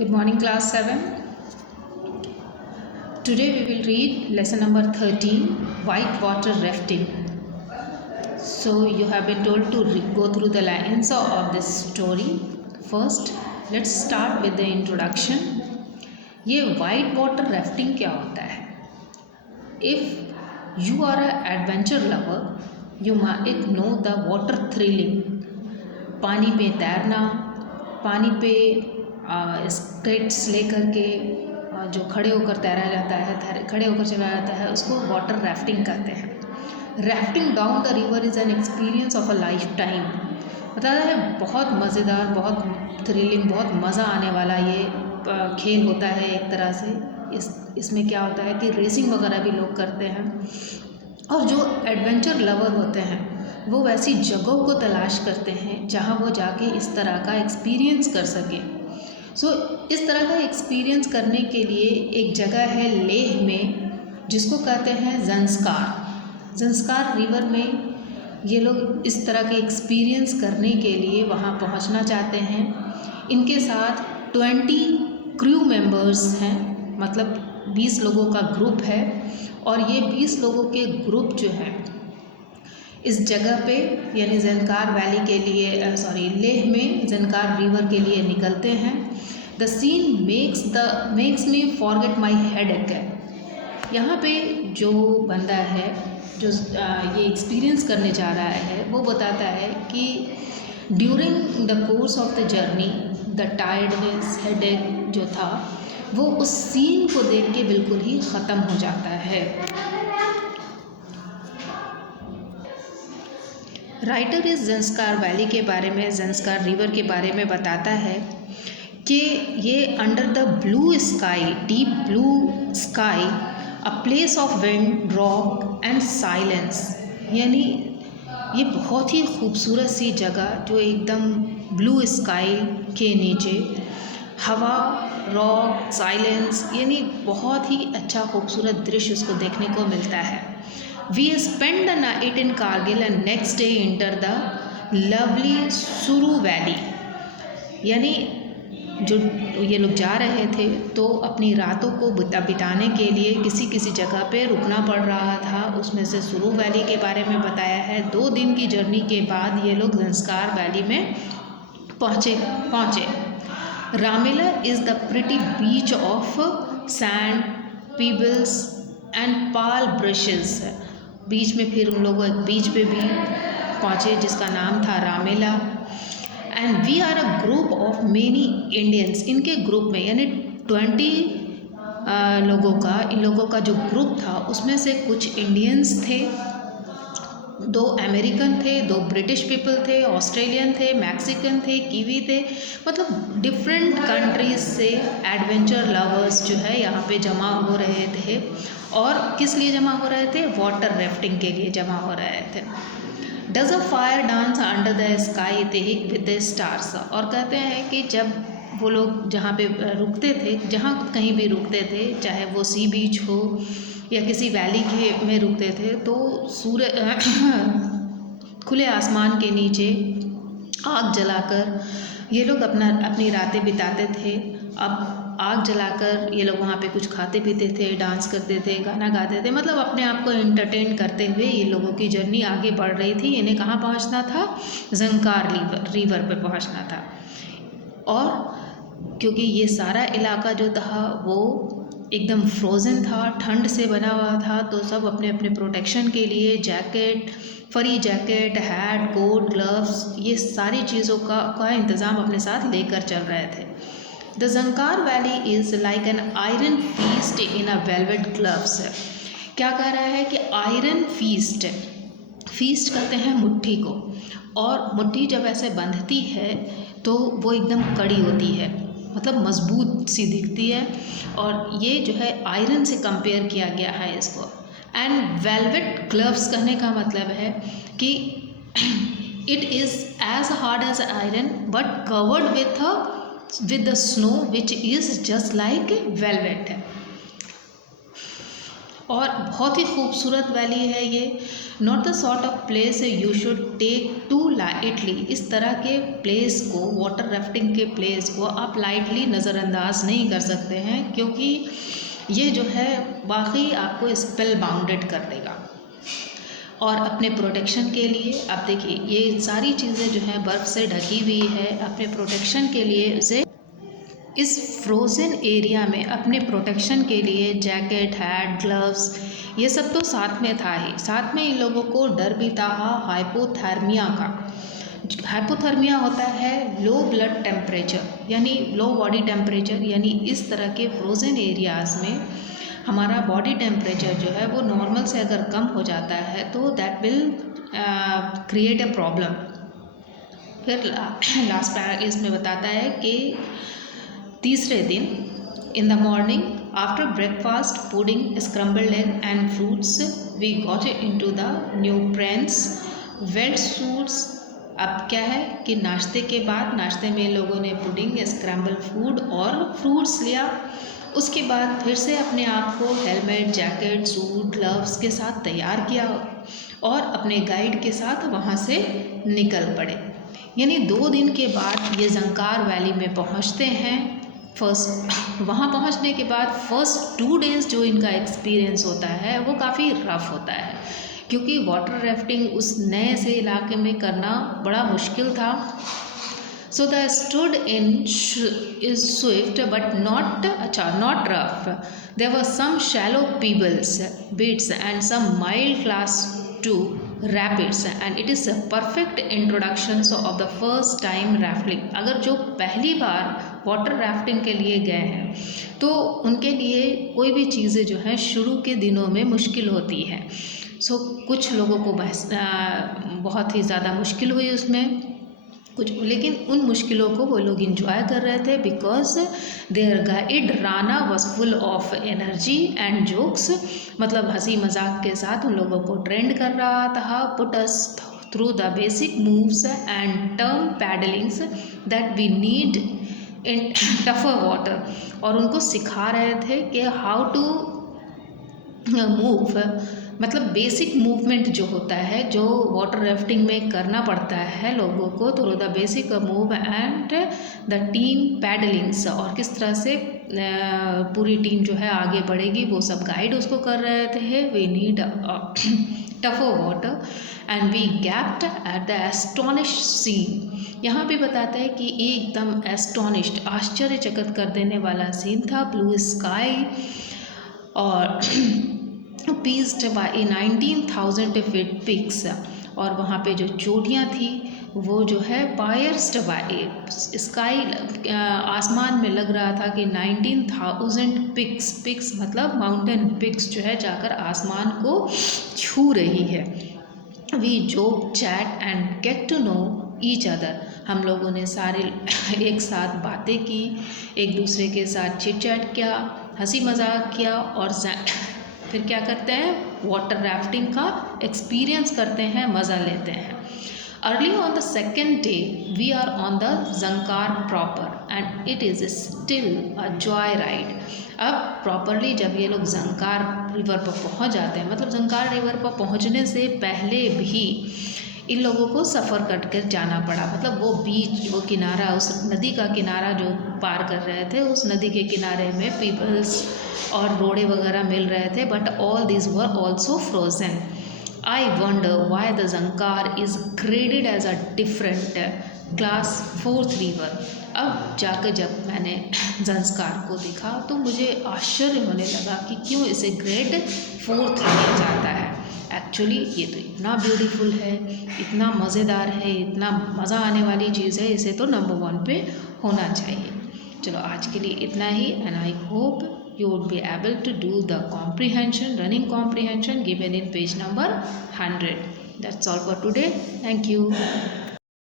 Good morning, class 7. Today we will read lesson number 13, whitewater rafting. So you have been told to go through the lines of this story. First, let's start with the introduction. ये whitewater rafting क्या होता है? If you are an adventure lover, you might know the water thrilling. पानी पे तैरना, पानी पे skates लेकर के जो खड़े होकर तैरा जाता है, खड़े होकर चला जाता है, उसको वाटर राफ्टिंग कहते हैं। Rafting down the river is an experience of a life time. बताता है बहुत मज़ेदार, बहुत थ्रिलिंग, बहुत मज़ा आने वाला ये खेल होता है एक तरह से। इसमें क्या होता है कि रेसिंग वगैरह भी लोग करते हैं और जो एडवेंचर लवर होते हैं वो वैसी जगहों को तलाश करते हैं जहाँ वो जाके इस तरह का एक्सपीरियंस कर सकें। इस तरह का एक्सपीरियंस करने के लिए एक जगह है लेह में जिसको कहते हैं ज़ंस्कार रिवर में ये लोग इस तरह के एक्सपीरियंस करने के लिए वहाँ पहुँचना चाहते हैं। इनके साथ 20 क्रू मेंबर्स हैं, मतलब 20 लोगों का ग्रुप है और ये 20 लोगों के ग्रुप जो है इस जगह पे यानी ज़ंस्कार वैली के लिए लेह में ज़ंस्कार रिवर के लिए निकलते हैं। The scene makes me forget my headache है। यहाँ पे जो बंदा है जो ये एक्सपीरियंस करने जा रहा है वो बताता है कि during the course of the journey the tiredness headache जो था वो उस सीन को देख के बिल्कुल ही ख़त्म हो जाता है। राइटर इस ज़ंस्कार वैली के बारे में, ज़ंस्कार रिवर के बारे में बताता है कि ये under the blue sky, deep blue sky, a place of wind, rock and silence, यानी ये बहुत ही खूबसूरत सी जगह जो एकदम ब्लू स्काई के नीचे हवा, रॉक, साइलेंस, यानी बहुत ही अच्छा खूबसूरत दृश्य उसको देखने को मिलता है। We spent the night in Kargil and next day entered the lovely Suru Valley। यानी जो ये लोग जा रहे थे तो अपनी रातों को बिताने के लिए किसी जगह पे रुकना पड़ रहा था। उसमें से सुरू वैली के बारे में बताया है। 2 दिन की जर्नी के बाद ये लोग ज़ंस्कार वैली में पहुँचे। Ramela is the pretty beach of sand, pebbles and pal brushes. बीच में फिर उन लोगों एक बीच पे भी पहुँचे जिसका नाम था Ramela. And we are a group of many Indians. इनके ग्रुप में यानी 20 लोगों का, इन लोगों का जो ग्रुप था उसमें से कुछ इंडियंस थे, 2 अमेरिकन थे, 2 ब्रिटिश पीपल थे, ऑस्ट्रेलियन थे, मैक्सिकन थे, कीवी थे, मतलब डिफरेंट कंट्रीज से एडवेंचर लवर्स जो है यहाँ पे जमा हो रहे थे। और किस लिए जमा हो रहे थे? वाटर राफ्टिंग के लिए जमा हो रहे थे। Does a fire dance under the sky with the stars. और कहते हैं कि जब वो लोग जहाँ पे रुकते थे, जहाँ कहीं भी रुकते थे, चाहे वो सी बीच हो या किसी वैली के में रुकते थे, तो खुले आसमान के नीचे आग जलाकर ये लोग अपनी रातें बिताते थे। अब आग जलाकर ये लोग वहाँ पे कुछ खाते पीते थे, डांस करते थे, गाना गाते थे, मतलब अपने आप को एंटरटेन करते हुए ये लोगों की जर्नी आगे बढ़ रही थी। इन्हें कहाँ पहुँचना था? ज़ंस्कार रिवर पे पहुँचना था। और क्योंकि ये सारा इलाका जो था वो एकदम फ्रोज़न था, ठंड से बना हुआ था, तो सब अपने अपने प्रोटेक्शन के लिए जैकेट, फरी जैकेट, हैट, कोट, ग्लव्स, ये सारी चीज़ों का इंतज़ाम अपने साथ लेकर चल रहे थे। The Zanskar valley is like an iron feast in a velvet gloves. क्या कह रहा है कि आयरन फीस्ट कहते हैं मुट्ठी को, और मुट्ठी जब ऐसे बंधती है तो वो एकदम कड़ी होती है, मतलब मजबूत सी दिखती है, और ये जो है आयरन से कंपेयर किया गया है इसको। एंड वेलवेट ग्लव्स कहने का मतलब है कि it is as hard as iron but covered with the snow which is just like velvet। और बहुत ही खूबसूरत वैली है ये। Not the sort of place you should take too lightly. इस तरह के प्लेस को, वाटर राफ्टिंग के प्लेस को आप लाइटली नज़रअंदाज नहीं कर सकते हैं, क्योंकि ये जो है वाकई आपको स्पेल बाउंडेड कर देगा। और अपने प्रोटेक्शन के लिए आप देखिए, ये सारी चीज़ें जो हैं बर्फ़ से ढकी हुई है। अपने प्रोटेक्शन के लिए उसे इस फ्रोज़न एरिया में अपने प्रोटेक्शन के लिए जैकेट, हैट, ग्लव्स, ये सब तो साथ में था ही। साथ में इन लोगों को डर भी था हाइपोथर्मिया का। हाइपोथर्मिया होता है लो ब्लड टेम्परेचर, यानी लो बॉडी टेम्परेचर, यानी इस तरह के फ्रोज़न एरियाज़ में हमारा बॉडी टेम्परेचर जो है वो नॉर्मल से अगर कम हो जाता है तो that will create a problem. फिर लास्ट पैराग्राफ इसमें बताता है कि तीसरे दिन in the morning after breakfast, pudding, scrambled egg and fruits, we got into the neoprene wet suits. अब क्या है कि नाश्ते के बाद, नाश्ते में लोगों ने पुडिंग, स्क्रैम्बल फूड और फ्रूट्स लिया। उसके बाद फिर से अपने आप को हेलमेट, जैकेट, सूट, ग्लव्स के साथ तैयार किया और अपने गाइड के साथ वहाँ से निकल पड़े। यानी 2 दिन के बाद ये जंकार वैली में पहुँचते हैं। वहाँ पहुँचने के बाद फर्स्ट 2 डेज़ जो इनका एक्सपीरियंस होता है वो काफ़ी रफ़ होता है, क्योंकि वाटर राफ्टिंग उस नए से इलाके में करना बड़ा मुश्किल था। So the stood in is swift but not rough. There were some shallow pebbles, bits and some mild class 2 rapids, and it is a perfect introduction of the first time rafting. अगर जो पहली बार water rafting के लिए गए हैं तो उनके लिए कोई भी चीज़ें जो है शुरू के दिनों में मुश्किल होती है। कुछ लोगों को बहुत ही ज़्यादा मुश्किल हुई उसमें कुछ, लेकिन उन मुश्किलों को वो लोग इंजॉय कर रहे थे, because their guide Rana was full of energy and jokes. मतलब हंसी मजाक के साथ उन लोगों को ट्रेंड कर रहा था। Put us through the basic moves and term paddlings that we need in tougher water, और उनको सिखा रहे थे कि हाउ टू मूव, मतलब बेसिक मूवमेंट जो होता है जो वाटर राफ्टिंग में करना पड़ता है लोगों को, through the basic move and the team paddlings, और किस तरह से पूरी टीम जो है आगे बढ़ेगी वो सब गाइड उसको कर रहे थे। We need tougher water and we gaped at the astonish scene. यहाँ पे बताता है कि एकदम एस्टोनिश्ड, आश्चर्यचकित कर देने वाला सीन था। ब्लू स्काई और पीस्ड बाई 19,000 फीट पिक्स, और वहाँ पे जो चोटियाँ थी वो जो है पायर्स्ड बाई स्काई, आसमान में लग रहा था कि 19,000 पिक्स मतलब माउंटेन पिक्स जो है जाकर आसमान को छू रही है। We joke, chat and get to know each other. हम लोगों ने सारे एक साथ बातें की, एक दूसरे के साथ चिट चैट किया, हंसी मजाक किया, और फिर क्या करते हैं, वाटर राफ्टिंग का एक्सपीरियंस करते हैं, मज़ा लेते हैं। Early on the second day we are on the Zanskar proper and it is still a joy ride. अब प्रॉपरली जब ये लोग जंकार रिवर पर पहुंच जाते हैं, मतलब जंकार रिवर पर पहुंचने से पहले भी इन लोगों को सफ़र करके जाना पड़ा। मतलब वो बीच, वो किनारा, उस नदी का किनारा जो पार कर रहे थे, उस नदी के किनारे में पीपल्स और रोड़े वगैरह मिल रहे थे, but all this were also frozen. I wonder why the Zanskar is graded as a different class 4th river. अब जाकर जब मैंने जंस्कार को देखा तो मुझे आश्चर्य होने लगा कि क्यों इसे ग्रेड 4th लिया जाता है। एक्चुअली ये तो इतना ब्यूटीफुल है, इतना मज़ेदार है, इतना मज़ा आने वाली चीज़ है, इसे तो नंबर 1 पे होना चाहिए। चलो आज के लिए इतना ही, and I hope you would be able to do the comprehension, running comprehension given in page number 100. That's all for today. Thank you.